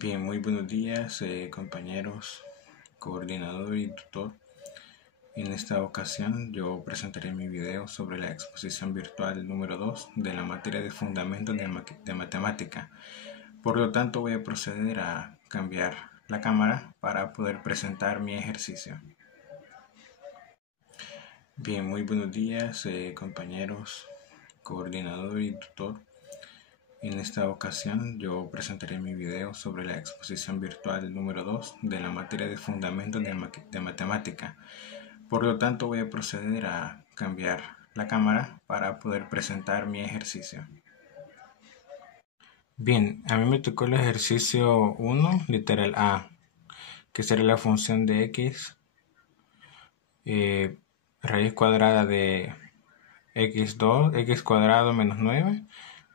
Bien, muy buenos días, compañeros, coordinador y tutor. En esta ocasión yo presentaré mi video sobre la exposición virtual número 2 de la materia de fundamentos de matemática. Por lo tanto, voy a proceder a cambiar la cámara para poder presentar mi ejercicio. Bien, muy buenos días, compañeros, coordinador y tutor. En esta ocasión yo presentaré mi video sobre la exposición virtual número 2 de la materia de fundamentos de matemática. Por lo tanto, voy a proceder a cambiar la cámara para poder presentar mi ejercicio. Bien, a mí me tocó el ejercicio 1, literal A, que será la función de x, raíz cuadrada de x2, x cuadrado menos 9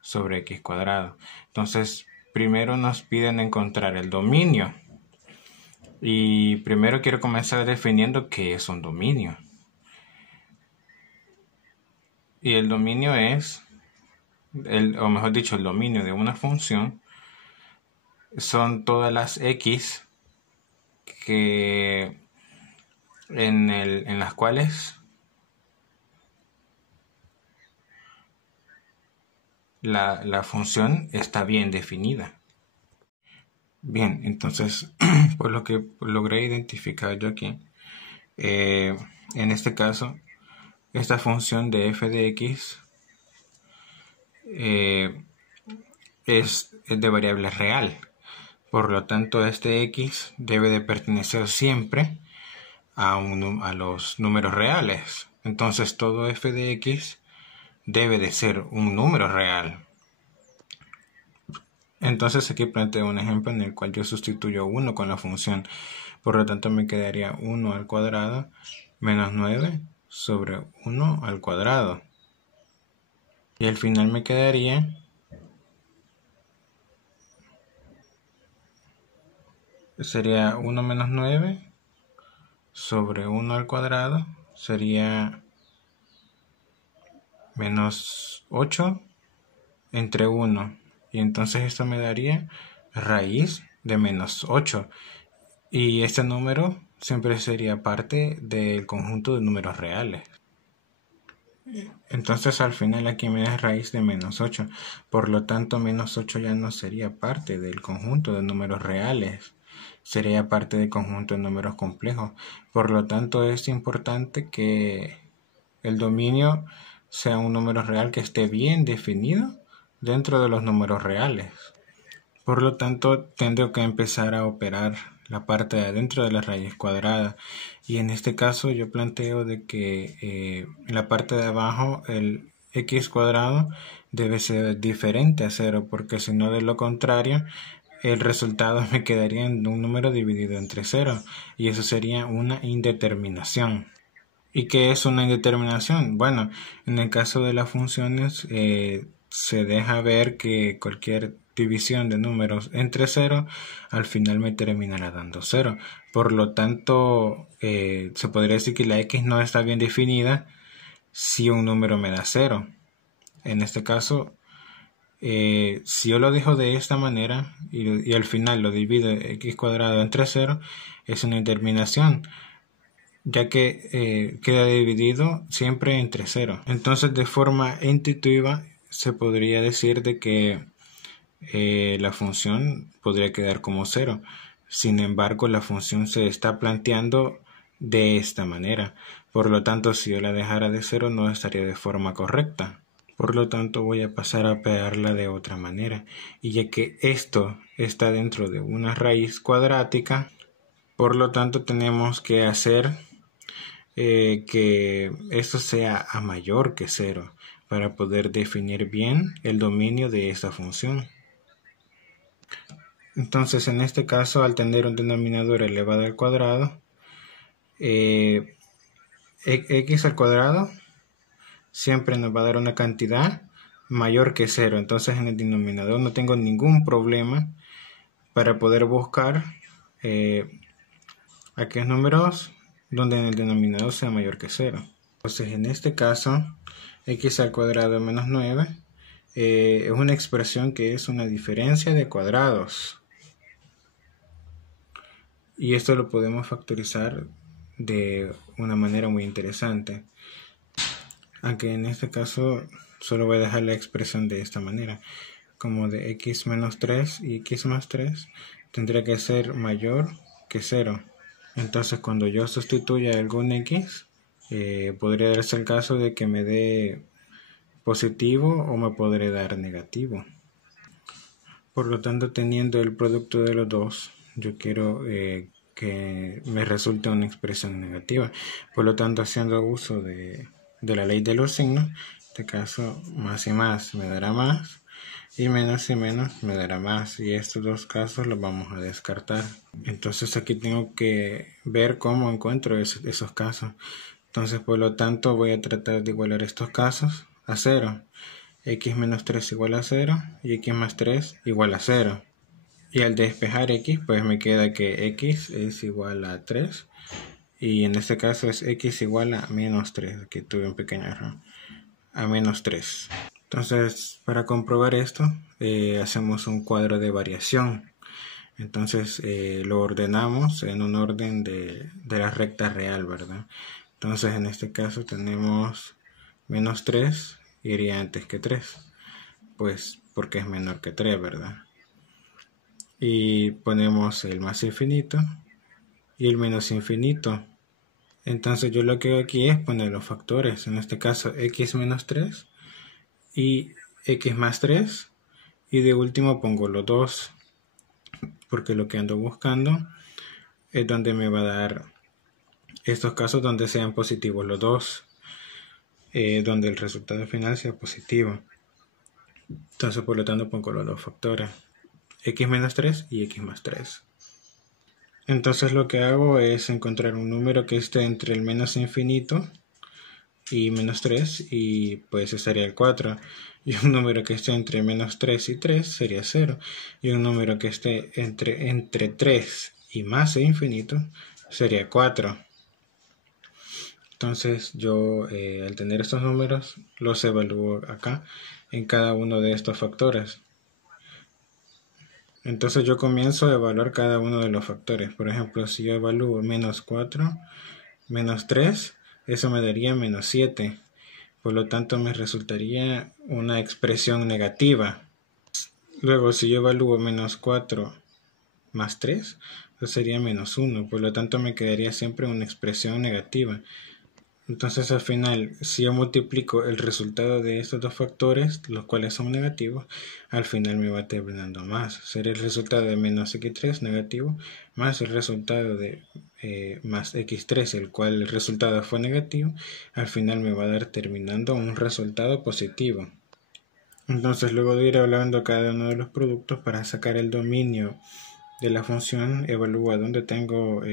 sobre x cuadrado. Entonces, primero nos piden encontrar el dominio. Y primero quiero comenzar definiendo qué es un dominio. Y el dominio es, o mejor dicho, el dominio de una función son todas las x que en las cuales la función está bien definida. Bien, entonces, por lo que logré identificar yo aquí, en este caso, esta función de f de x es de variable real. Por lo tanto, este x debe de pertenecer siempre a los números reales. Entonces, todo f de x debe de ser un número real. Entonces, aquí planteo un ejemplo en el cual yo sustituyo 1 con la función. Por lo tanto, me quedaría 1 al cuadrado menos 9 sobre 1 al cuadrado. Y al final me quedaría sería 1 menos 9 sobre 1 al cuadrado, sería menos 8 entre 1. Y entonces esto me daría raíz de menos 8. Y este número siempre sería parte del conjunto de números reales. Entonces al final aquí me da raíz de menos 8. Por lo tanto, menos 8 ya no sería parte del conjunto de números reales. Sería parte del conjunto de números complejos. Por lo tanto, es importante que el dominio sea un número real que esté bien definido dentro de los números reales. Por lo tanto, tendré que empezar a operar la parte de adentro de la raíz cuadrada. Y en este caso yo planteo de que en la parte de abajo el x cuadrado debe ser diferente a 0, porque si no, de lo contrario, el resultado me quedaría en un número dividido entre 0, y eso sería una indeterminación. ¿Y qué es una indeterminación? Bueno, en el caso de las funciones se deja ver que cualquier división de números entre 0 al final me terminará dando 0. Por lo tanto, se podría decir que la x no está bien definida si un número me da 0. En este caso, si yo lo dejo de esta manera y al final lo divido x cuadrado entre 0, es una indeterminación, ya que queda dividido siempre entre 0. Entonces, de forma intuitiva, se podría decir de que la función podría quedar como 0. Sin embargo, la función se está planteando de esta manera. Por lo tanto, si yo la dejara de 0, no estaría de forma correcta. Por lo tanto, voy a pasar a pegarla de otra manera. Y ya que esto está dentro de una raíz cuadrática, por lo tanto, tenemos que hacer que esto sea a mayor que 0 para poder definir bien el dominio de esta función. Entonces, en este caso, al tener un denominador elevado al cuadrado, x al cuadrado siempre nos va a dar una cantidad mayor que 0. Entonces, en el denominador no tengo ningún problema para poder buscar aquellos números donde en el denominador sea mayor que 0. Entonces, en este caso, x al cuadrado menos 9 es una expresión que es una diferencia de cuadrados. Y esto lo podemos factorizar de una manera muy interesante. Aunque en este caso solo voy a dejar la expresión de esta manera. Como de x menos 3 y x más 3 tendría que ser mayor que 0. Entonces cuando yo sustituya algún x, podría darse el caso de que me dé positivo o me podré dar negativo. Por lo tanto, teniendo el producto de los dos, yo quiero que me resulte una expresión negativa. Por lo tanto, haciendo uso de la ley de los signos, en este caso más y más me dará más y menos me dará más, y estos dos casos los vamos a descartar. Entonces aquí tengo que ver cómo encuentro esos casos. Entonces por lo tanto voy a tratar de igualar estos casos a 0. X menos 3 igual a 0 y x más 3 igual a 0. Y al despejar x, pues me queda que x es igual a 3 y en este caso es x igual a menos 3. Aquí tuve un pequeño error. A menos 3. Entonces, para comprobar esto, hacemos un cuadro de variación. Entonces, lo ordenamos en un orden de la recta real, ¿verdad? Entonces, en este caso tenemos menos 3, iría antes que 3. Pues porque es menor que 3, ¿verdad? Y ponemos el más infinito y el menos infinito. Entonces, yo lo que hago aquí es poner los factores. En este caso, x menos 3 y x más 3, y de último pongo los 2 porque lo que ando buscando es donde me va a dar estos casos donde sean positivos los 2, donde el resultado final sea positivo. Entonces por lo tanto pongo los dos factores, x menos 3 y x más 3. Entonces lo que hago es encontrar un número que esté entre el menos infinito y menos 3, y pues sería el 4. Y un número que esté entre menos 3 y 3 sería 0. Y un número que esté entre 3 y más e infinito sería 4. Entonces yo al tener estos números los evalúo acá en cada uno de estos factores. Entonces yo comienzo a evaluar cada uno de los factores. Por ejemplo, si yo evalúo menos 4, menos 3, eso me daría menos 7. Por lo tanto, me resultaría una expresión negativa. Luego, si yo evalúo menos 4 más 3, eso sería menos 1. Por lo tanto, me quedaría siempre una expresión negativa. Entonces, al final, si yo multiplico el resultado de estos dos factores, los cuales son negativos, al final me va terminando más. Será el resultado de menos x3 negativo, más el resultado de más x3, el cual el resultado fue negativo. Al final me va a dar terminando un resultado positivo. Entonces, luego de ir hablando cada uno de los productos, para sacar el dominio de la función, evalúa dónde tengo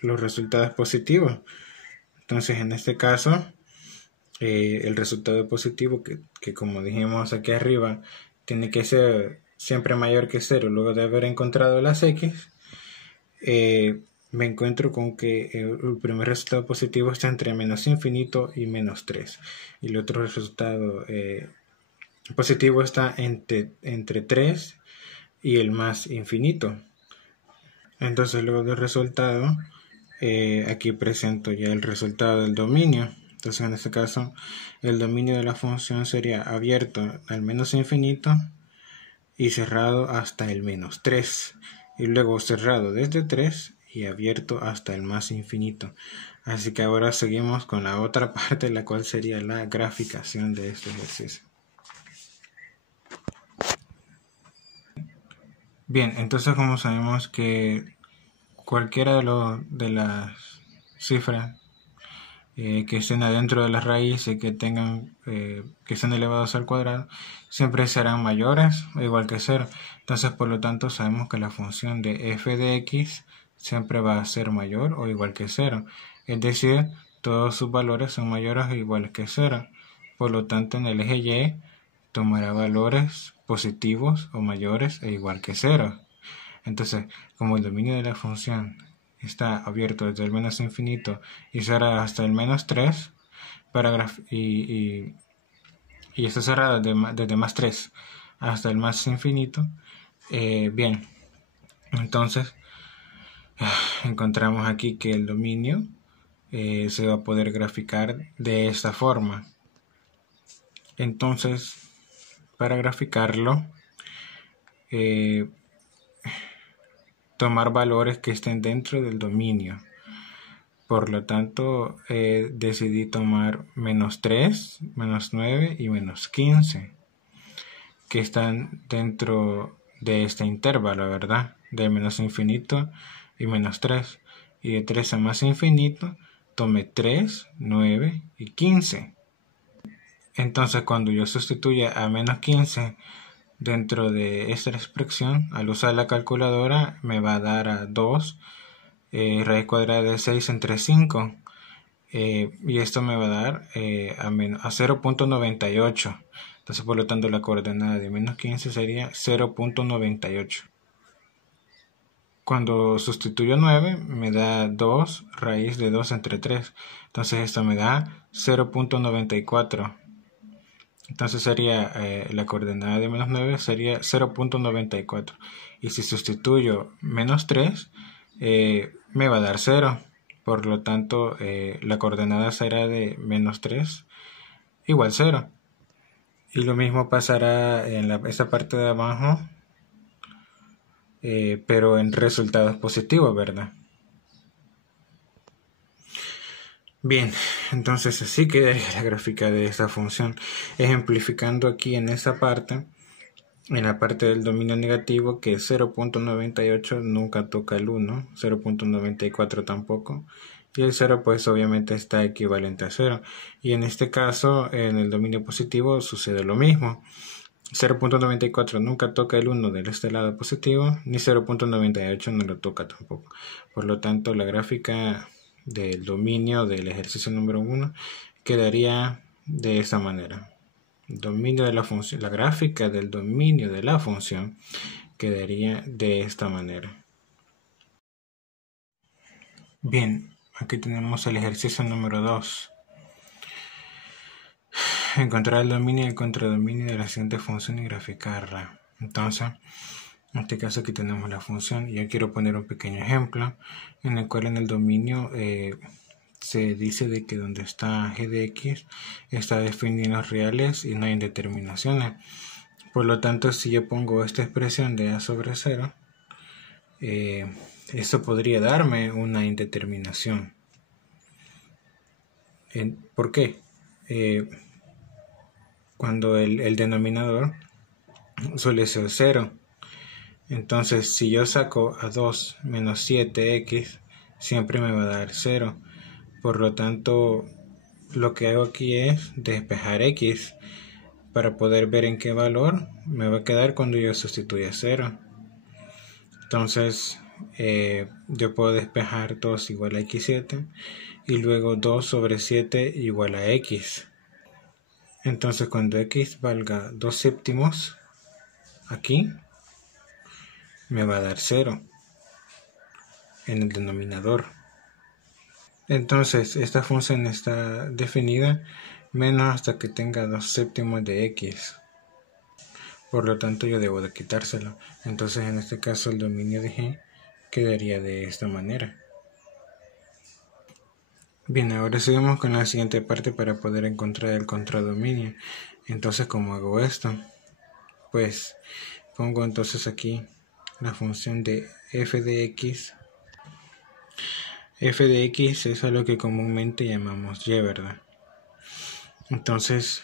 los resultados positivos. Entonces, en este caso, el resultado positivo, que como dijimos aquí arriba, tiene que ser siempre mayor que 0 luego de haber encontrado las x, me encuentro con que el primer resultado positivo está entre menos infinito y menos 3. Y el otro resultado positivo está entre 3 y el más infinito. Entonces, luego del resultado, aquí presento ya el resultado del dominio. Entonces en este caso el dominio de la función sería abierto al menos infinito y cerrado hasta el menos 3, y luego cerrado desde 3 y abierto hasta el más infinito. Así que ahora seguimos con la otra parte, la cual sería la graficación de este ejercicio. Bien, entonces como sabemos que cualquiera de las cifras que estén adentro de las raíces, que estén elevados al cuadrado, siempre serán mayores o igual que 0. Entonces por lo tanto sabemos que la función de f de x siempre va a ser mayor o igual que 0. Es decir, todos sus valores son mayores o iguales que 0. Por lo tanto, en el eje y tomará valores positivos o mayores e igual que 0. Entonces, como el dominio de la función está abierto desde el menos infinito y cerrado hasta el menos 3, y está cerrado desde más 3 hasta el más infinito, bien, entonces encontramos aquí que el dominio se va a poder graficar de esta forma. Entonces, para graficarlo, tomar valores que estén dentro del dominio. Por lo tanto, decidí tomar -3, -9 y -15, que están dentro de este intervalo, ¿verdad? De menos infinito y -3. Y de 3 a más infinito, tomé 3, 9 y 15. Entonces, cuando yo sustituya a -15 dentro de esta expresión, al usar la calculadora, me va a dar a 2 raíz cuadrada de 6 entre 5. Y esto me va a dar a 0.98. Entonces, por lo tanto, la coordenada de -15 sería 0.98. Cuando sustituyo 9, me da 2 raíz de 2 entre 3. Entonces, esto me da 0.94. Entonces, sería la coordenada de -9 sería 0.94. Y si sustituyo -3, me va a dar 0. Por lo tanto, la coordenada será de -3 igual 0. Y lo mismo pasará en esta parte de abajo, pero en resultados positivos, ¿verdad? Bien, entonces así queda la gráfica de esta función. Ejemplificando aquí en esta parte, en la parte del dominio negativo, que 0.98 nunca toca el 1, 0.94 tampoco, y el 0 pues obviamente está equivalente a 0. Y en este caso, en el dominio positivo sucede lo mismo. 0.94 nunca toca el 1 de este lado positivo, ni 0.98 no lo toca tampoco. Por lo tanto, la gráfica del dominio del ejercicio número 1 quedaría de esa manera. Dominio de la función, la gráfica del dominio de la función quedaría de esta manera. Bien, aquí tenemos el ejercicio número 2. Encontrar el dominio y el contradominio de la siguiente función y graficarla. Entonces, en este caso aquí tenemos la función y yo quiero poner un pequeño ejemplo en el cual en el dominio se dice de que donde está g de x está definido en los reales y no hay indeterminaciones. Por lo tanto, si yo pongo esta expresión de a sobre 0, esto podría darme una indeterminación. ¿Por qué? Cuando el denominador suele ser 0. Entonces, si yo saco a 2 menos 7x, siempre me va a dar 0. Por lo tanto, lo que hago aquí es despejar x para poder ver en qué valor me va a quedar cuando yo sustituya 0. Entonces, yo puedo despejar 2 igual a x7 y luego 2 sobre 7 igual a x. Entonces, cuando x valga 2 séptimos, aquí me va a dar 0 en el denominador. Entonces, esta función está definida menos hasta que tenga 2 séptimos de x. Por lo tanto, yo debo de quitárselo. Entonces, en este caso, el dominio de g quedaría de esta manera. Bien, ahora seguimos con la siguiente parte para poder encontrar el contradominio. Entonces, ¿cómo hago esto? Pues pongo entonces aquí la función de f de x. F de x es a lo que comúnmente llamamos y, ¿verdad? Entonces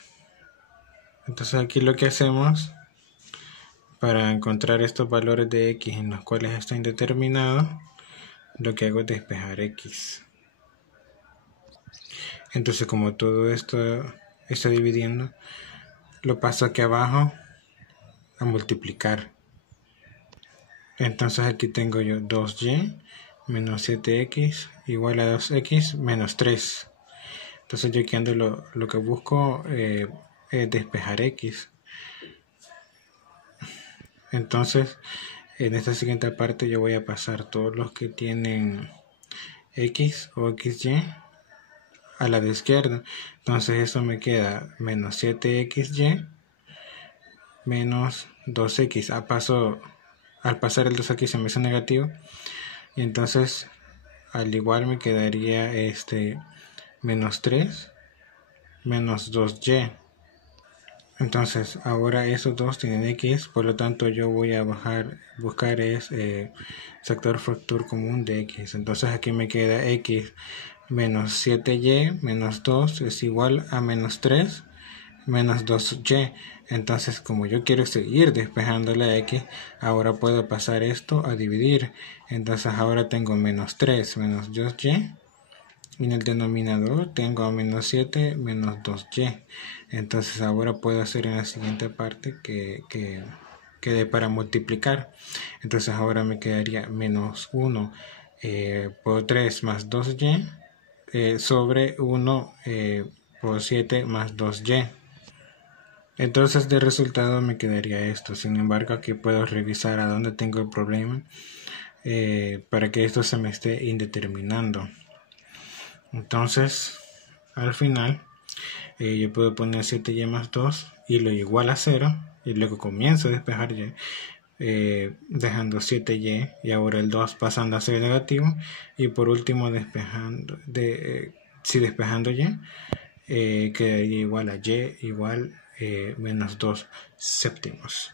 aquí lo que hacemos para encontrar estos valores de x en los cuales está indeterminado, lo que hago es despejar x. Entonces, como todo esto está dividiendo, lo paso aquí abajo a multiplicar. Entonces aquí tengo yo 2y menos 7x igual a 2x menos 3. Entonces yo aquí ando lo que busco es despejar x. Entonces en esta siguiente parte yo voy a pasar todos los que tienen x o xy a la de izquierda. Entonces eso me queda menos 7xy menos 2x. Al pasar el 2 aquí se me hace negativo. Y entonces al igual me quedaría menos 3 menos 2y. Entonces ahora esos dos tienen x, por lo tanto yo voy a buscar sector factor común de x. Entonces aquí me queda x menos 7y menos 2 es igual a menos 3 menos 2y. Entonces como yo quiero seguir despejando la x, ahora puedo pasar esto a dividir. Entonces ahora tengo menos 3 menos 2y. Y en el denominador tengo menos 7 menos 2y. Entonces ahora puedo hacer en la siguiente parte que quede para multiplicar. Entonces ahora me quedaría menos 1 por 3 más 2y sobre 1 por 7 más 2y. Entonces de resultado me quedaría esto. Sin embargo, aquí puedo revisar a dónde tengo el problema para que esto se me esté indeterminando. Entonces, al final, yo puedo poner 7y más 2 y lo igual a 0. Y luego comienzo a despejar y, dejando 7y y ahora el 2 pasando a ser negativo. Y por último, despejando y, quedaría igual a y igual menos 2 séptimos.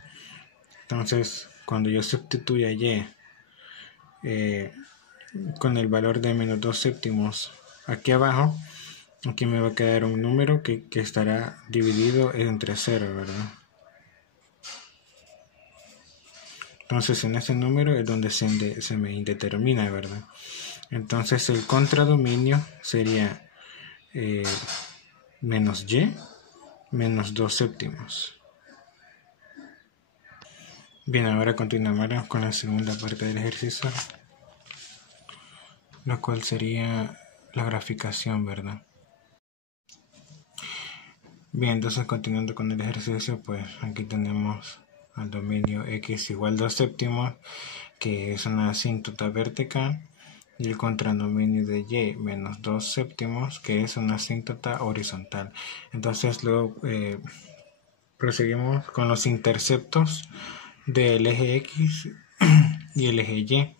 Entonces, cuando yo sustituya y con el valor de menos 2 séptimos aquí abajo, aquí me va a quedar un número que estará dividido entre 0, ¿verdad? Entonces en ese número es donde se me indetermina, ¿verdad? Entonces el contradominio sería menos y menos 2 séptimos. Bien, ahora continuamos con la segunda parte del ejercicio, lo cual sería la graficación, ¿verdad? Bien, entonces continuando con el ejercicio, pues aquí tenemos al dominio x igual 2 séptimos, que es una asíntota vertical, y el contradominio de y menos 2 séptimos, que es una asíntota horizontal. Entonces luego proseguimos con los interceptos del eje x y el eje y.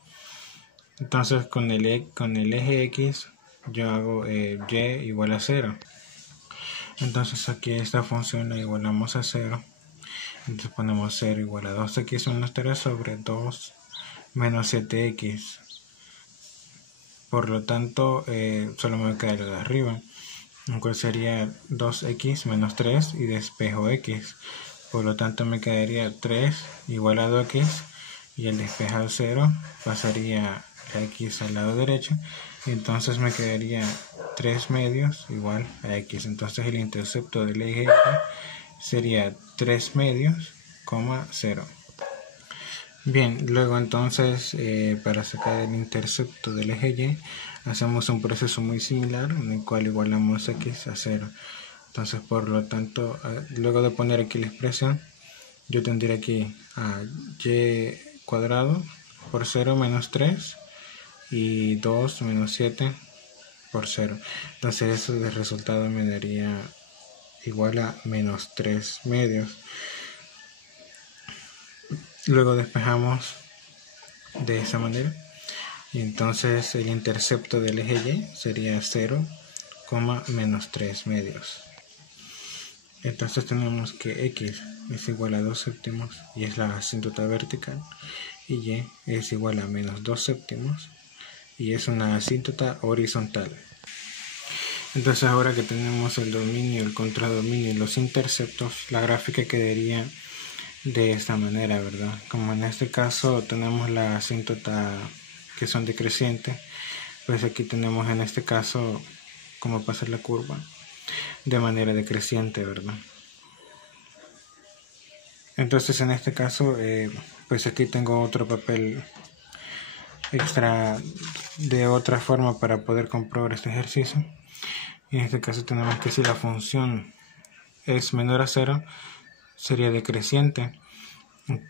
Entonces con el eje x yo hago y igual a 0. Entonces aquí esta función la igualamos a 0. Entonces ponemos 0 igual a 2x menos 3 sobre 2 menos 7x. Por lo tanto, solo me va a quedar lo de arriba, lo cual sería 2x menos 3 y despejo x. Por lo tanto me quedaría 3 igual a 2x y al despejar 0 pasaría la x al lado derecho. Y entonces me quedaría 3 medios igual a x. Entonces el intercepto del eje x sería 3 medios, 0. Bien, luego entonces para sacar el intercepto del eje y hacemos un proceso muy similar en el cual igualamos x a 0. Entonces por lo tanto, luego de poner aquí la expresión, yo tendría aquí a y cuadrado por 0 menos 3 y 2 menos 7 por 0. Entonces eso de resultado me daría igual a menos 3 medios. Luego despejamos de esa manera y entonces el intercepto del eje y sería 0, menos 3 medios. Entonces tenemos que x es igual a 2 séptimos y es la asíntota vertical, y y es igual a menos 2 séptimos y es una asíntota horizontal. Entonces ahora que tenemos el dominio, el contradominio y los interceptos, la gráfica quedaría de esta manera, ¿verdad? Como en este caso tenemos la asíntota que son decrecientes, pues aquí tenemos en este caso cómo pasa la curva de manera decreciente, ¿verdad? Entonces en este caso pues aquí tengo otro papel extra de otra forma para poder comprobar este ejercicio. En este caso tenemos que si la función es menor a 0 sería decreciente,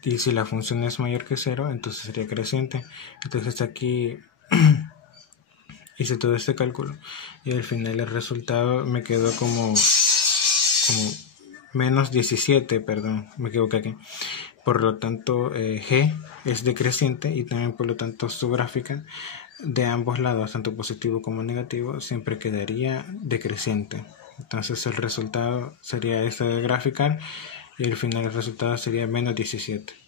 y si la función es mayor que 0 entonces sería creciente. Entonces aquí hice todo este cálculo y al final el resultado me quedó como menos 17, perdón, me equivoqué aquí, Por lo tanto, G es decreciente y también por lo tanto su gráfica de ambos lados, tanto positivo como negativo, siempre quedaría decreciente. Entonces el resultado sería este de graficar y al final el resultado sería menos 17.